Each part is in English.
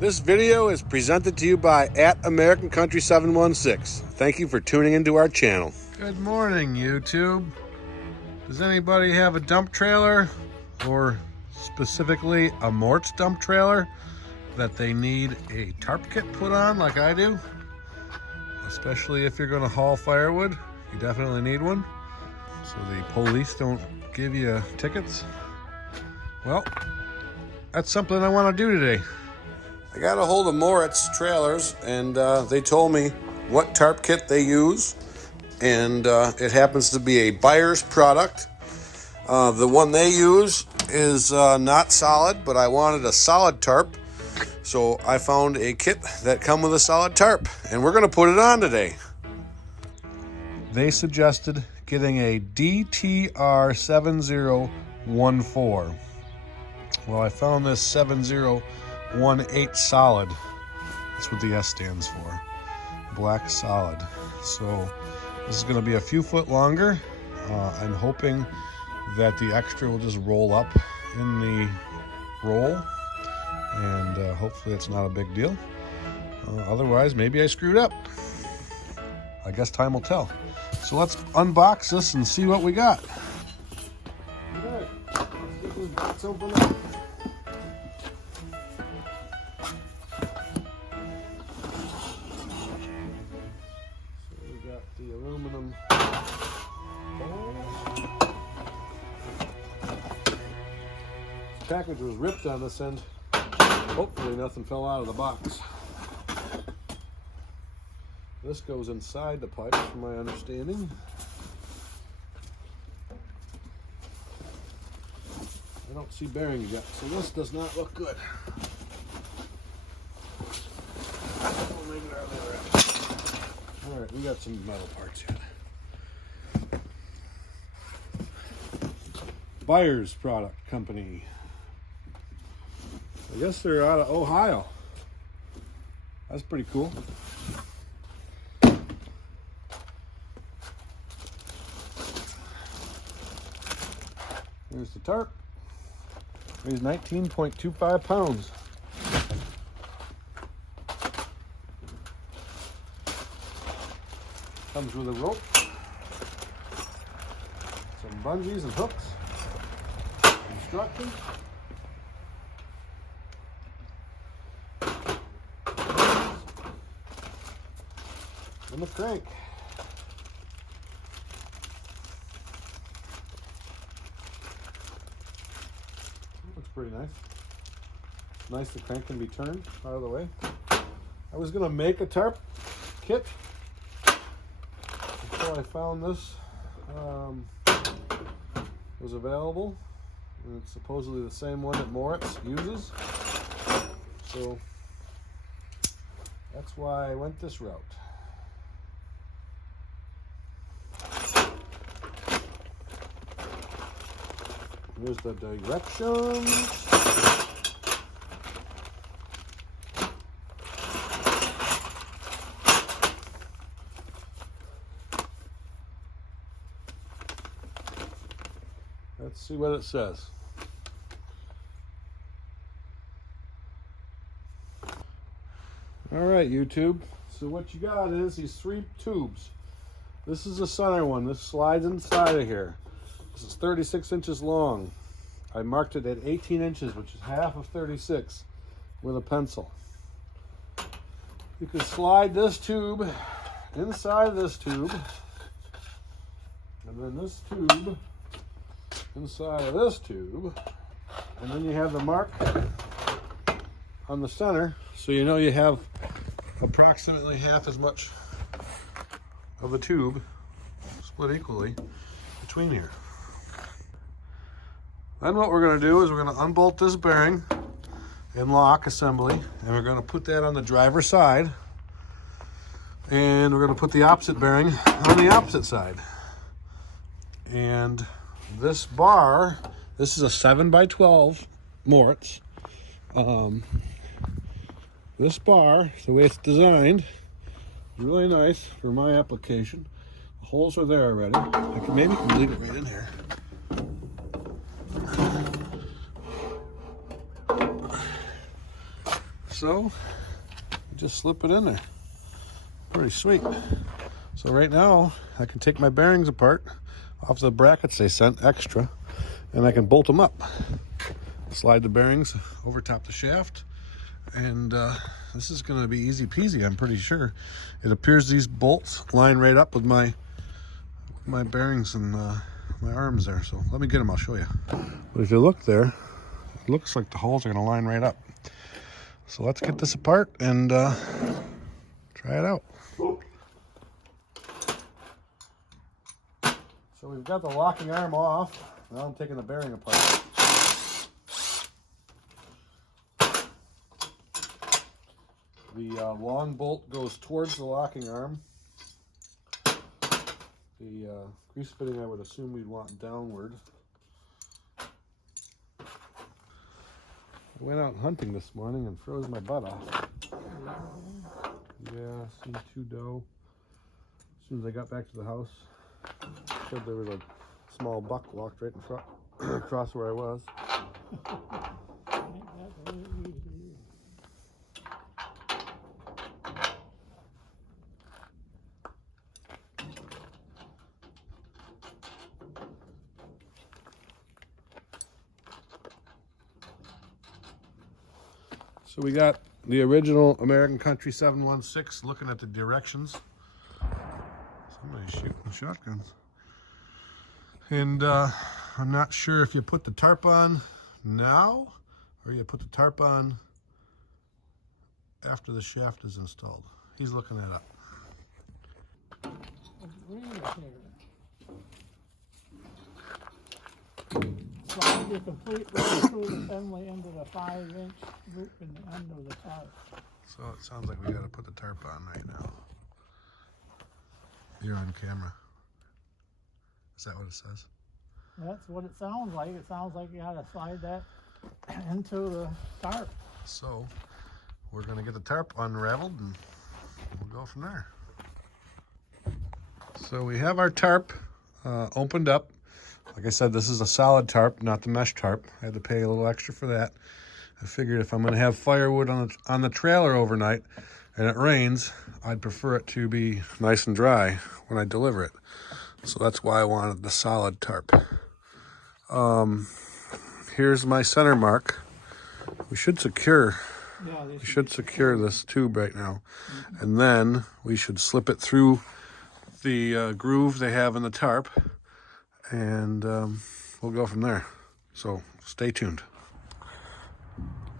This video is presented to you by @AmericanCountry716. Thank you for tuning into our channel. Good morning, YouTube. Does anybody have a dump trailer, or specifically a Moritz dump trailer, that they need a tarp kit put on like I do? Especially if you're going to haul firewood, you definitely need one, so the police don't give you tickets. Well, that's something I want to do today. I got a hold of Moritz trailers, and they told me what tarp kit they use, and it happens to be a buyer's product. The one they use is not solid, but I wanted a solid tarp, so I found a kit that comes with a solid tarp, and we're going to put it on today. They suggested getting a DTR 7014. Well, I found this 7018 solid. That's what the S stands for. Black solid. So this is going to be a few foot longer. I'm hoping that the extra will just roll up in the roll, and hopefully it's not a big deal. Otherwise, maybe I screwed up. I guess time will tell. So let's unbox this and see what we got. All right, let's get this box open up. The aluminum bowl. This package was ripped on this end. Hopefully nothing fell out of the box. This goes inside the pipe, from my understanding. I don't see bearings yet, so this does not look good. Oh, maybe they're there. All right, we got some metal parts yet. Buyer's Product Company. I guess they're out of Ohio. That's pretty cool. Here's the tarp. Weighs 19.25 pounds. Comes with a rope, some bungees and hooks, instructions, and a crank. Looks pretty nice. Nice the crank can be turned out of the way. I was going to make a tarp kit until I found this was available, and it's supposedly the same one that Moritz uses, so that's why I went this route. Here's the directions. Let's see what it says. All right, YouTube. So what you got is these 3 tubes. This is the center one. This slides inside of here. This is 36 inches long. I marked it at 18 inches, which is half of 36, with a pencil. You can slide this tube inside this tube, and then this tube inside of this tube, and then you have the mark on the center, so you know you have approximately half as much of a tube split equally between here. Then what we're going to do is we're going to unbolt this bearing and lock assembly, and we're going to put that on the driver's side, and we're going to put the opposite bearing on the opposite side. And this bar, this is a 7x12 Moritz. This bar, the way it's designed, really nice for my application. The holes are there already. Maybe leave it right in here. So you just slip it in there. Pretty sweet. So right now I can take my bearings apart off the brackets they sent extra, and I can bolt them up. Slide the bearings over top the shaft, and this is going to be easy peasy, I'm pretty sure. It appears these bolts line right up with my bearings and my arms there. So let me get them, I'll show you. But if you look there, it looks like the holes are going to line right up. So let's get this apart and try it out. So we've got the locking arm off. Now I'm taking the bearing apart. The long bolt goes towards the locking arm. The grease fitting I would assume we'd want downward. I went out hunting this morning and froze my butt off. Yeah, seen 2 doe. As soon as I got back to the house, said there was a small buck walked right in front, across where I was. So we got the original American Country 7’x looking at the directions. Somebody's shooting shotguns. And I'm not sure if you put the tarp on now or you put the tarp on after the shaft is installed. He's looking that up. Slide your complete roll through assembly into the 5-inch loop in the end of the tarp. So it sounds like we got to put the tarp on right now. You're on camera. Is that what it says? That's what it sounds like. It sounds like you got to slide that into the tarp. So we're going to get the tarp unraveled and we'll go from there. So we have our tarp opened up. Like I said, this is a solid tarp, not the mesh tarp. I had to pay a little extra for that. I figured if I'm going to have firewood on the trailer overnight and it rains, I'd prefer it to be nice and dry when I deliver it. So that's why I wanted the solid tarp. Here's my center mark. We should secure this tube right now. And then we should slip it through the groove they have in the tarp, and we'll go from there. So stay tuned.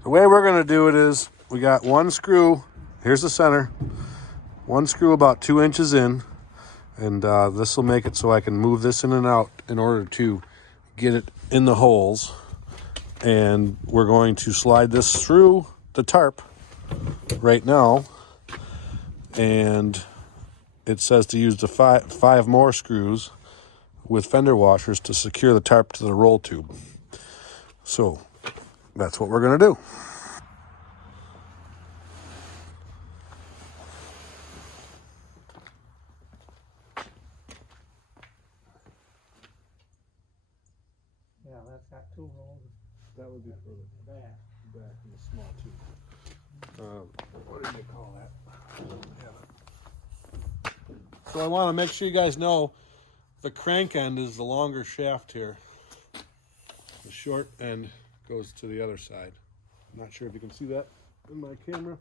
The way we're going to do it is we got one screw. Here's the center. One screw about 2 inches in, and this will make it so I can move this in and out in order to get it in the holes. And we're going to slide this through the tarp right now, and it says to use the five more screws with fender washers to secure the tarp to the roll tube. So that's what we're going to do. Yeah, that's got 2 rolls. That would be for the back and the small tube. What do they call that? So I want to make sure you guys know the crank end is the longer shaft here. The short end goes to the other side. I'm not sure if you can see that in my camera,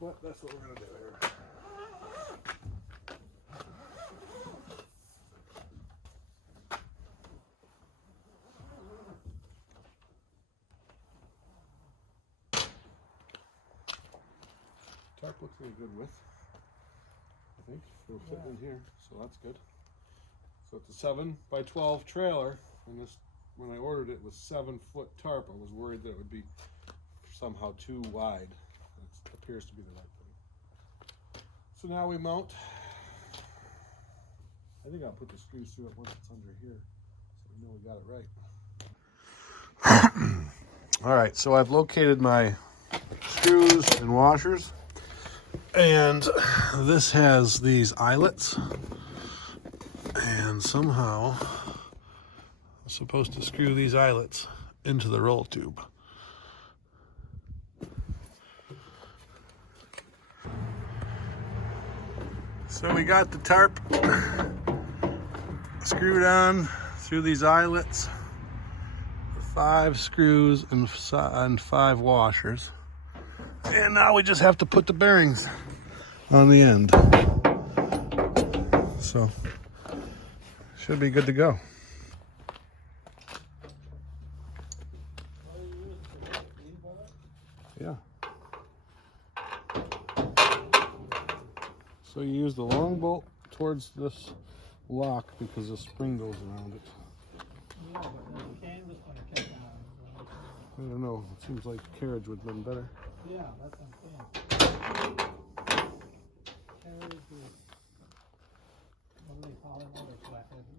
but that's what we're going to do here. Tarp looks like a good width, I think, for fitting in here, so that's good. So it's a 7x12 trailer, and this, when I ordered it, was 7-foot tarp. I was worried that it would be somehow too wide. It appears to be the right thing. So now we mount. I think I'll put the screws through it once it's under here, so we know we got it right. All right, so I've located my screws and washers, and this has these eyelets, and somehow I'm supposed to screw these eyelets into the roll tube. So we got the tarp screwed on through these eyelets, 5 screws and 5 washers. And now we just have to put the bearings on the end. So, should be good to go. Yeah. So you use the long bolt towards this lock because the spring goes around it. Yeah, but the canvas when it came out. I don't know, it seems like carriage would have been better. Yeah, that's what I'm saying. Carriage is, what do they call it, another flathead one.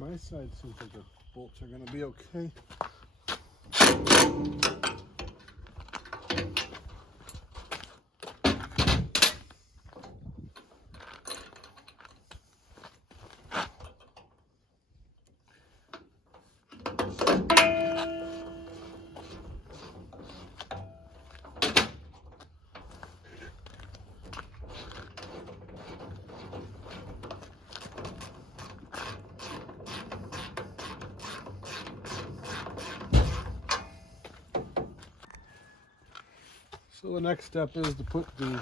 My side seems like the bolts are going to be okay. So the next step is to put the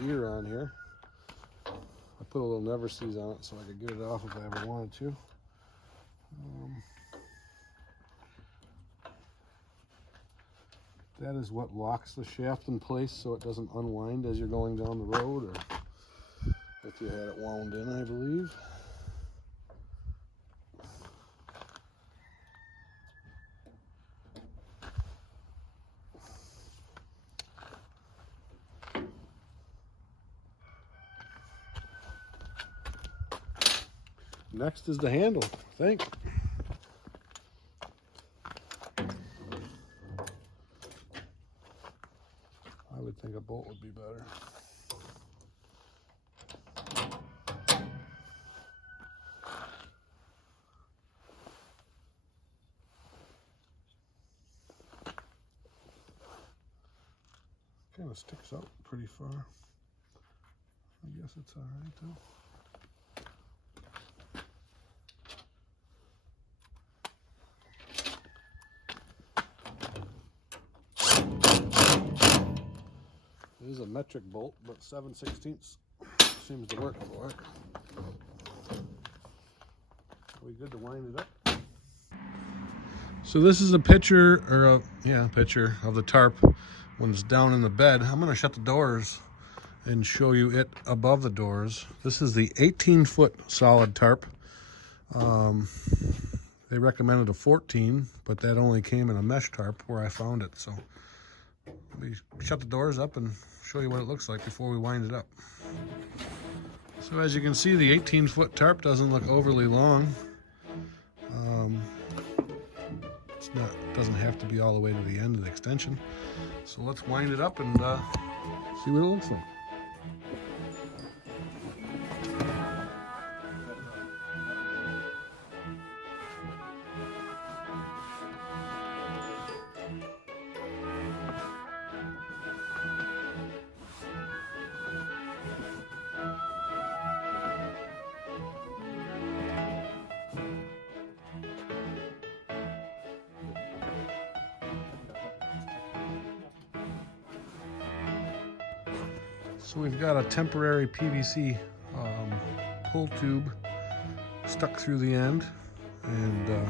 gear on here. I put a little never seize on it so I could get it off if I ever wanted to. That is what locks the shaft in place so it doesn't unwind as you're going down the road, or if you had it wound in, I believe. Next is the handle, I think. I would think a bolt would be better. Kind of sticks out pretty far. I guess it's all right though. It is a metric bolt, but 7/16 seems to work for it. Are we good to wind it up? So this is a picture, or picture of the tarp when it's down in the bed. I'm going to shut the doors and show you it above the doors. This is the 18-foot solid tarp. They recommended a 14, but that only came in a mesh tarp where I found it. So we shut the doors up and show you what it looks like before we wind it up. So as you can see, the 18-foot tarp doesn't look overly long. Doesn't have to be all the way to the end of the extension. So let's wind it up and see what it looks like. So we've got a temporary PVC pull tube stuck through the end, and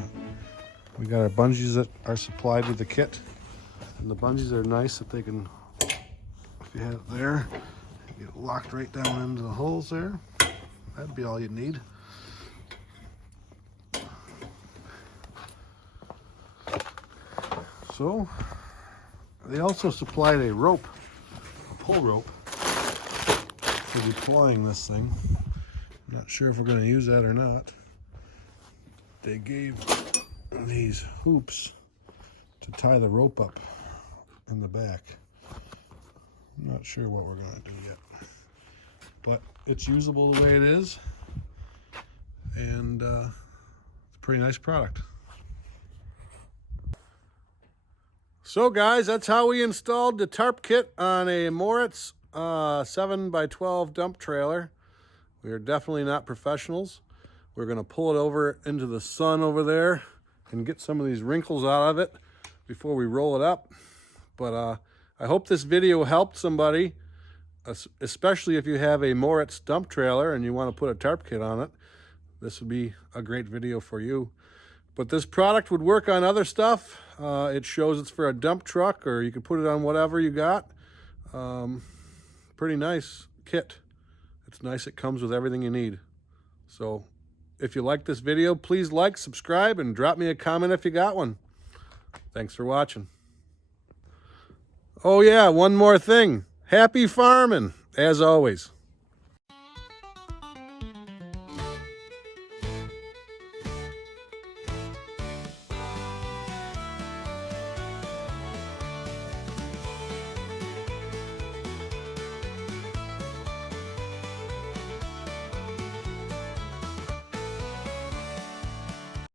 we got our bungees that are supplied with the kit. And the bungees are nice that they can, if you have it there, you get it locked right down into the holes there. That'd be all you'd need. So they also supplied a rope, a pull rope, for deploying this thing. I'm not sure if we're going to use that or not. They gave these hoops to tie the rope up in the back. I'm not sure what we're going to do yet. but it's usable the way it is, and it's a pretty nice product. So guys, that's how we installed the tarp kit on a Moritz 7x12 dump trailer. We are definitely not professionals. We're going to pull it over into the sun over there and get some of these wrinkles out of it before we roll it up. But I hope this video helped somebody, especially if you have a Moritz dump trailer and you want to put a tarp kit on it. This would be a great video for you. But this product would work on other stuff. It shows it's for a dump truck, or you could put it on whatever you got. Pretty nice kit. It's nice it comes with everything you need. So if you like this video, please like, subscribe, and drop me a comment if you got one. Thanks for watching. Oh yeah, one more thing. Happy farming, as always.